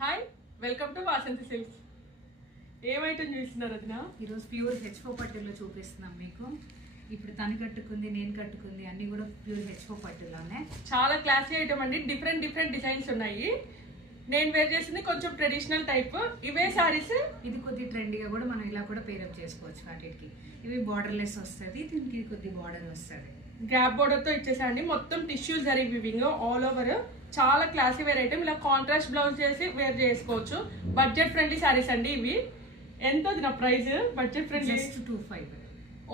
Hi, welcome to Vasanthi silks. ఏమైతే చూస్తున్నారు వదినా? ఈరోజు ప్యూర్ హెచ్ఓ పట్టులో చూపిస్తున్నాం మీకు. ఇప్పుడు తను కట్టుకుంది, నేను కట్టుకుంది అన్ని కూడా ప్యూర్ హెచ్ఓ పట్టులోనే. చాలా క్లాసీ ఐటమ్ అండి. డిఫరెంట్ డిజైన్స్ ఉన్నాయి. నేను వేర్ చేసింది కొంచెం ట్రెడిషనల్ టైప్. ఇవే సారీస్ ఇది కొద్ది ట్రెండీగా కూడా మనం ఇలా కూడా పేరప్ చేసుకోవచ్చు వాటికి. ఇవి బార్డర్లెస్ వస్తుంది, దీనికి కొద్ది బార్డర్ వస్తుంది. గ్యాప్ బోర్డర్ తో ఇచ్చేసండి. మొత్తం tissue zari weaving all over. చాలా క్లాసీ వేర్ ఐటమ్. ఇలా కాంట్రాస్ట్ బ్లౌజ్ చేసి వేర్ చేసుకోవచ్చు. బడ్జెట్ ఫ్రెండ్లీ సారీస్ అండి ఇవి. ఎంత నా ప్రైస్? బడ్జెట్ ఫ్రెండ్లీ 2500,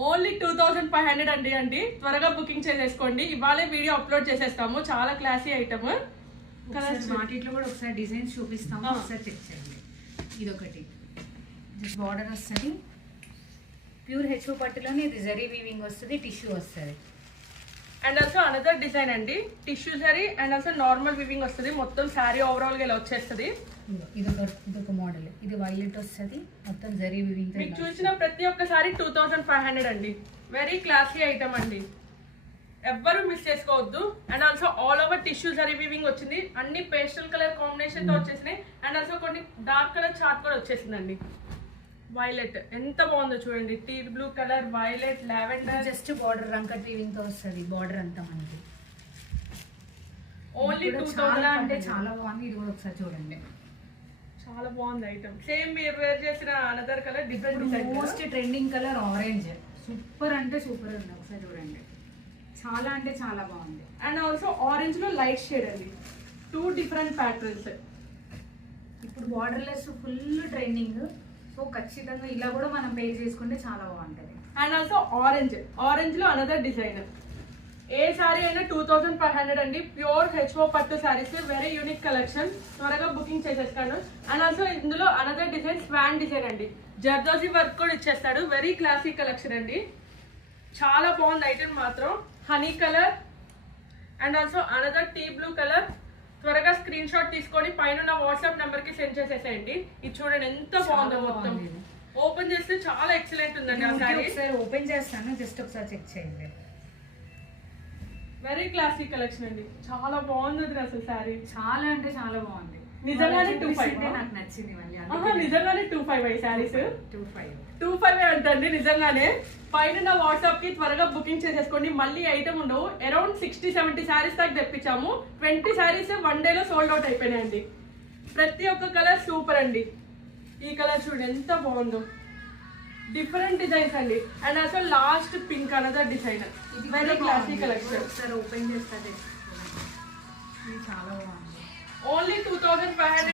ఓన్లీ 2500 అండి. త్వరగా బుకింగ్ చేసేసుకోండి. ఇవాళే వీడియో అప్లోడ్ చేసేస్తాము. చాలా క్లాసీ ఐటమ్. వాటిలో కూడా ఒకసారి డిజైన్స్ చూపిస్తాము, ఒకసారి చెక్ చేయండి. ఇదొకటి జస్ట్ బార్డర్ వస్తుంది, ప్యూర్ హెచ్ఓ పట్టులోనే. ఇది జరీ వీవింగ్ వస్తుంది, టిష్యూ వస్తుంది. అండ్ ఆల్సో అనదర్ డిజైన్ అండి. Tissue zari and also normal weaving వస్తుంది. మొత్తం శారీ ఓవరాల్ గా ఇలా వచ్చేస్తుంది. ఇదొక మోడల్. ఇది వైలెట్ వస్తుంది, మొత్తం జరీ వివింగ్. మీకు చూసిన ప్రతి ఒక్క సారీ 2500 అండి. వెరీ క్లాసీ ఐటమ్ అండి, ఎవ్వరు మిస్ చేసుకోవద్దు. And also all over tissue zari weaving వచ్చింది. అన్ని పేస్టల్ కలర్ కాంబినేషన్ తో వచ్చేసినాయి. అండ్ ఆల్సో కొన్ని డార్క్ కలర్ చార్ట్ కూడా వచ్చేసిందండి. వైలెట్ ఎంత బాగుందో చూడండి. Tea blue colour, violet, lavender. Just border రంకట్ వీవింగ్ తో వస్తుంది. బార్డర్ అంతా మనకి ఓన్లీ 2000. చాలా అంటే చాలా బాగుంది. ఇది కూడా ఒకసారి చూడండి, చాలా బాగుంది ఐటమ్. సేమ్ మీరు వేర్ చేసిన another colour, different design. Most trending colour orange. Super అంటే సూపర్ ఉంది. ఒకసారి చూడండి, చాలా అంటే చాలా బాగుంది. అండ్ ఆల్సో ఆరెంజ్ లో లైట్ షేడ్ అండి. 2 డిఫరెంట్ ప్యాటర్న్స్. ఇప్పుడు బార్డర్లెస్ ఫుల్ ట్రెండింగ్. సో ఖచ్చితంగా ఇలా కూడా మనం పే చేసుకుంటే చాలా బాగుంటుంది. అండ్ ఆల్సో ఆరెంజ్ లో అనదర్ డిజైన్. ఏ సారీ అయినా 2500 అండి. ప్యూర్ హెచ్ఓ పట్టు సారీస్, వెరీ యూనిక్ కలెక్షన్. త్వరగా బుకింగ్ చేసేస్తాను. అండ్ ఆల్సో ఇందులో అనదర్ డిజైన్ స్వాన్ డిజైన్ అండి. జర్దోజీ వర్క్ కూడా ఇచ్చేస్తాడు. వెరీ క్లాసిక్ కలెక్షన్ అండి. చాలా బాగుంది ఐటమ్ మాత్రం. Honey colour and also another tea blue colour. త్వరగా స్క్రీన్ షాట్ తీసుకొని పైన వాట్సాప్ నెంబర్ కి సెండ్ చేసేసేయండి. ఇది చూడండి ఎంత బాగుందో. మొత్తం ఓపెన్ చేస్తే చాలా ఎక్సలెంట్ ఉందండి ఆ సారీ. ఒకసారి ఓపెన్ చేస్తాను, జస్ట్ ఒకసారి చెక్ చేయండి. వెరీ క్లాసిక్ కలెక్షన్ అండి. చాలా బాగుంది అసలు సారీ. చాలా అంటే చాలా బాగుంది. నిజంగానే 25 నాకు నచ్చింది. మళ్ళీ నిజంగానే 25 ఈ సారీస్. 25 అంటండి నిజంగానే. పైన వాట్సాప్ కి త్వరగా బుకింగ్ చేసేసుకోండి. మళ్ళీ ఐటమ్ ఉండవు. అరౌండ్ 60-70 సారీస్ దాకా తెప్పించాము. 20 సారీస్ 1 డేలో సోల్డ్ అవుట్ అయిపోయినాయండి. ప్రతి ఒక్క కలర్ సూపర్ అండి. ఈ కలర్ చూడండి ఎంత బాగుందో. డిఫరెంట్ డిజైన్స్ అండి. అండ్ అసలు last pink another design. Very classic collection. ఒకసారి ఓపెన్ చేస్తే చాలా బాగుంది. ఓన్లీ 2500